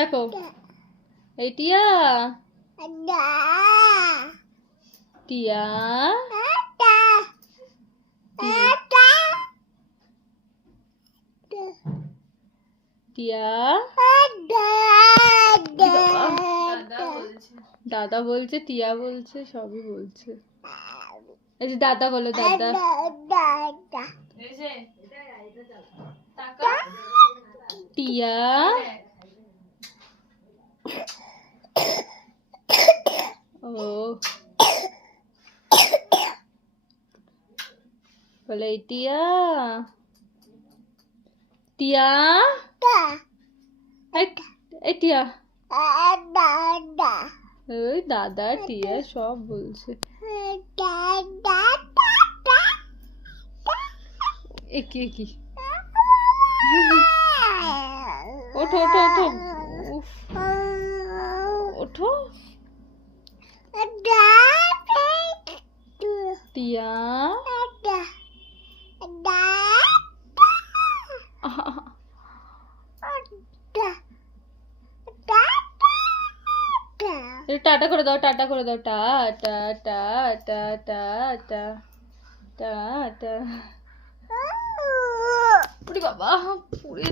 ডাকো। এই টিয়া, টিয়া, টিয়া। দাদা বলছে, টিয়া বলছে, সবই বলছে। এই যে দাদা বলে, দাদা। টিয়া, ও বলে টিয়া, টিয়া, এই টিয়া, ওই দাদা টিয়া সব বলছে। একি কি ওঠো ওঠো ওঠো, উফ ওঠো। টিয়া, টাটা করে দাও, টাটা করে দাও, টা টা টা টা টা টা টা টা। বাবা পুরে